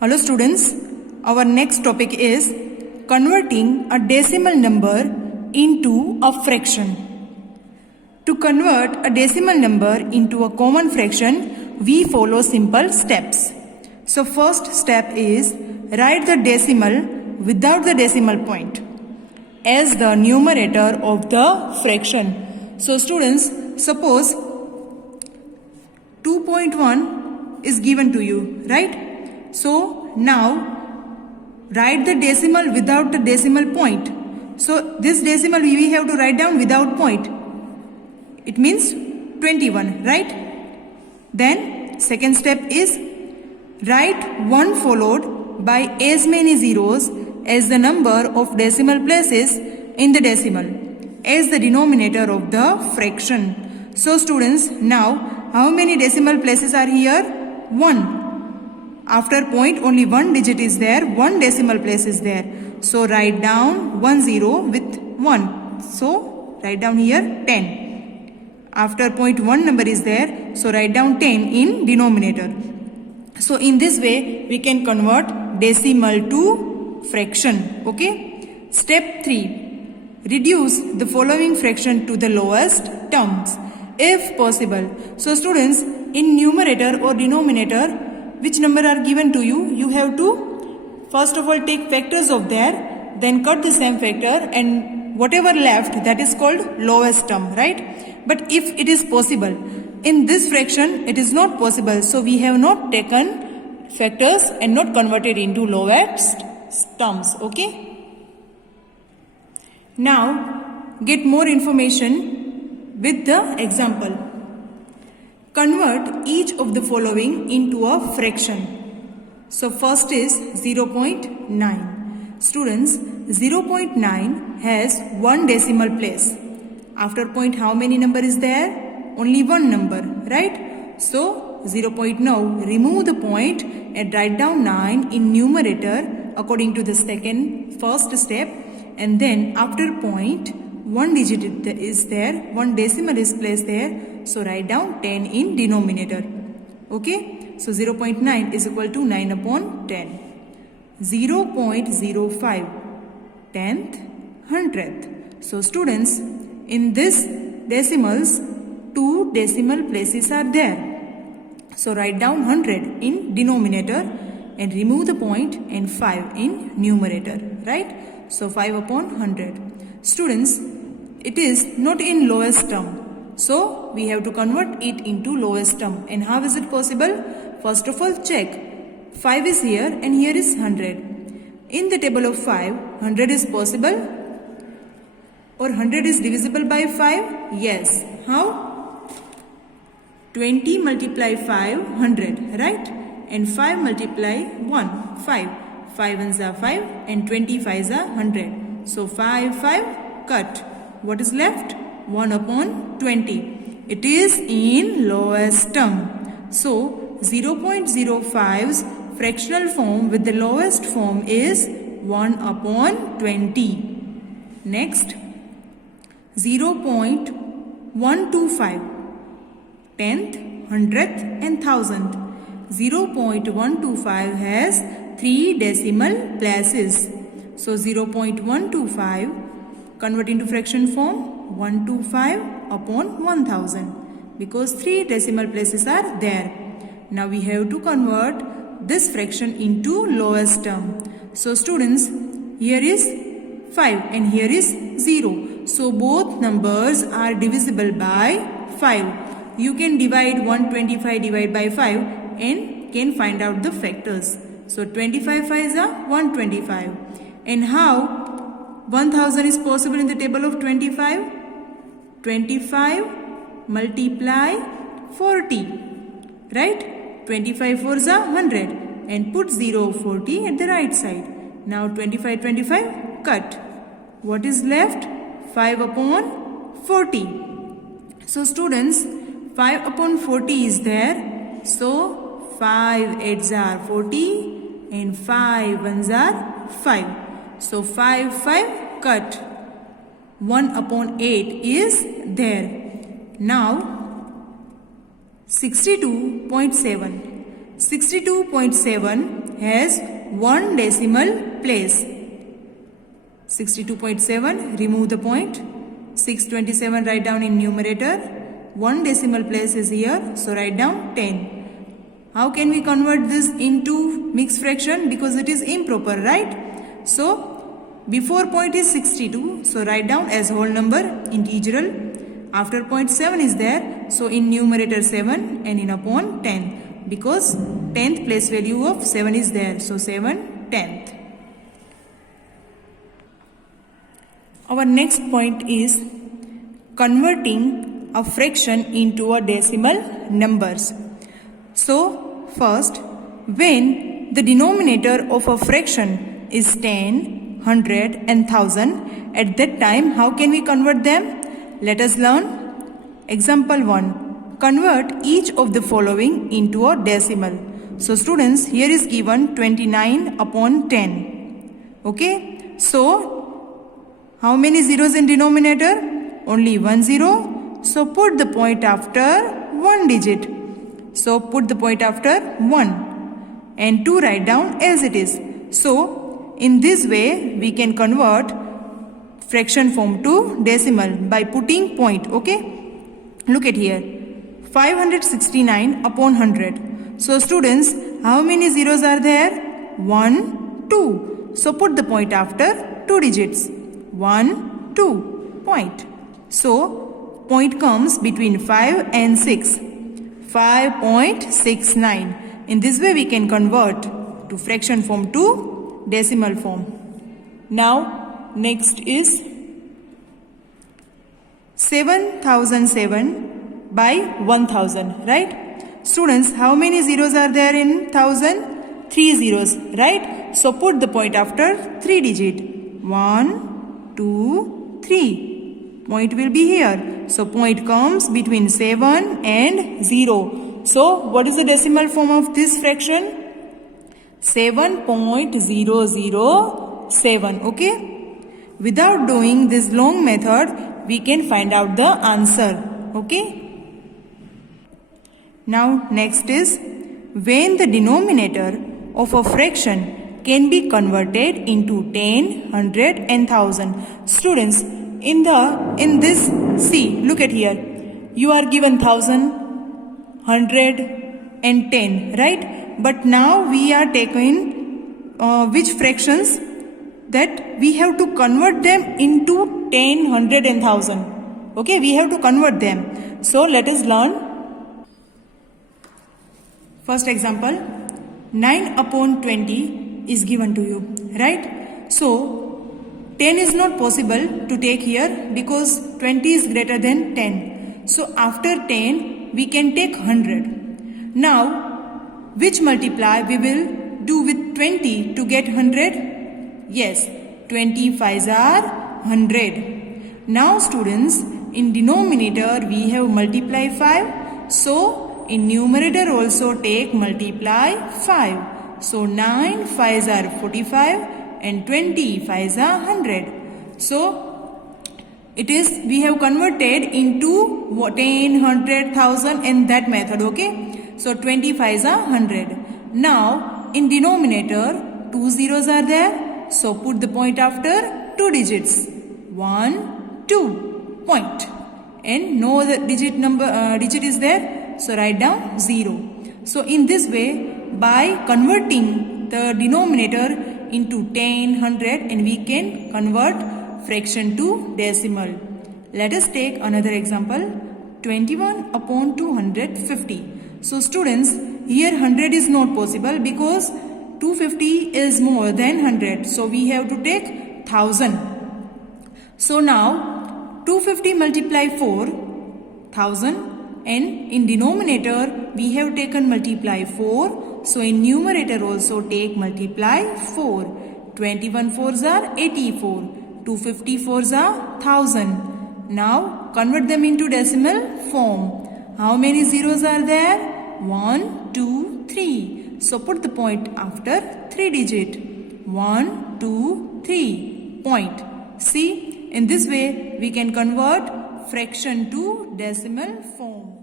Hello students, our next topic is converting a decimal number into a fraction. To convert a decimal number into a common fraction, we follow simple steps. So first step is write the decimal without the decimal point as the numerator of the fraction. So students, suppose 2.1 is given to you, right? So now write the decimal without the decimal point. So this decimal we have to write down without point. It means 21, right? Then second step is write 1 followed by as many zeros as the number of decimal places in the decimal as the denominator of the fraction. So students, now how many decimal places are here? 1. After point only one digit is there, one decimal place is there. So write down 1 0 with 1. So write down here 10. After point one number is there, so write down 10 in denominator. So in this way we can convert decimal to fraction. Okay. Step 3. Reduce the following fraction to the lowest terms if possible. So students, in numerator or denominator, which number are given to you, you have to first of all take factors of there, then cut the same factor, and whatever left, that is called lowest term, right? But if it is possible, in this fraction it is not possible, so we have not taken factors and not converted into lowest terms. Okay. Now get more information with the example. Convert each of the following into a fraction. So first is 0.9. Students, 0.9 has one decimal place. After point, how many number is there? Only one number, right? So 0.9, remove the point and write down 9 in numerator according to the first step, and then after point, one digit is there, one decimal is placed there, so write down 10 in denominator. Okay, so 0.9 is equal to 9 upon 10. 0.05, 10th, 100th. So students, in this decimals, 2 decimal places are there. So write down 100 in denominator and remove the point and 5 in numerator, right? So 5 upon 100. Students, it is not in lowest term, so we have to convert it into lowest term. And how is it possible? First of all, check. 5 is here and here is 100. In the table of 5, 100 is possible or 100 is divisible by 5? Yes. How? 20 multiply 5, 100, right? And 5 multiply 1, 5. 5 ones are 5 and 25 are 100. So 5, 5, cut. What is left? 1 upon 20. It is in lowest term. So 0.05's fractional form with the lowest form is 1 upon 20. Next, 0.125. 10th, 100th and 1000th. 0.125 has 3 decimal places. So 0.125 convert into fraction form, 125 upon 1000, because 3 decimal places are there. Now we have to convert this fraction into lowest term. So students, here is 5 and here is 0. So both numbers are divisible by 5. You can divide 125 divide by 5 and can find out the factors. So 25 5s are 125. And how 1000 is possible in the table of 25? 25 multiply 40, right? 25 4s are 100 and put 0 40 at the right side. Now 25 25 cut. What is left? 5 upon 40. So students, 5 upon 40 is there. So 5 8s are 40 and 5 1s are 5. So 5 5 cut. 1 upon 8 is there. Now 62.7. 62.7 has one decimal place. 62.7, remove the point. 627, write down in numerator. One decimal place is here, so write down 10. How can we convert this into mixed fraction? Because it is improper, right? So before point is 62, so write down as whole number, integral. After point 7 is there, so in numerator 7 and in upon 10, because 10th place value of 7 is there, so 7 tenth. Our next point is converting a fraction into a decimal numbers. So first, when the denominator of a fraction is 10, 100 and 1000, at that time how can we convert them? Let us learn. Example 1. Convert each of the following into a decimal. So students, here is given 29 upon 10. Okay. So how many zeros in denominator? Only one zero. So put the point after one digit. So put the point after 1 and 2 write down as it is. So in this way we can convert fraction form to decimal by putting point. Okay. Look at here. 569 upon 100. So students, how many zeros are there? 1, 2. So put the point after 2 digits. 1, 2. Point. So point comes between 5 and 6. 5.69. In this way we can convert to fraction form to decimal form. Now next is 7007 by 1000, right? Students, how many zeros are there in 1000? 3 zeros, right? So put the point after 3 digit. 1, 2, 3. Point will be here. So point comes between 7 and 0. So what is the decimal form of this fraction? 7.007. Okay. Without doing this long method, we can find out the answer. Okay. Now next is when the denominator of a fraction can be converted into 10, 100 and 1000. Students, in this, see, look at here. You are given 1000, 100 and 10, right? But now we are taking which fractions that we have to convert them into 10, 100 and 1000. Okay, we have to convert them. So let us learn. First example, 9 upon 20 is given to you, right? So 10 is not possible to take here because 20 is greater than 10. So after 10 we can take 100. Now which multiply we will do with 20 to get 100? Yes, 20 5s are 100. Now students, in denominator we have multiply 5. So in numerator also take multiply 5. So 9 5s are 45 and 20 5s are 100. So it is, we have converted into 10, 100, 1000 and that method. Okay. So 20 5s are 100. Now in denominator 2 zeros are there. So put the point after 2 digits. 1, 2. Point. And no other digit is there. So write down 0. So in this way, by converting the denominator into 10, 100 and we can convert fraction to decimal. Let us take another example. 21 upon 250. So students, here 100 is not possible because 250 is more than 100. So we have to take 1000. So now 250 multiply 4, 1000. And in denominator we have taken multiply 4. So in numerator also take multiply 4. 21 4s are 84. 250 4s are 1000. Now convert them into decimal form. How many zeros are there? 1, 2, 3. So put the point after 3 digit. 1, 2, 3. Point. See, in this way we can convert fraction to decimal form.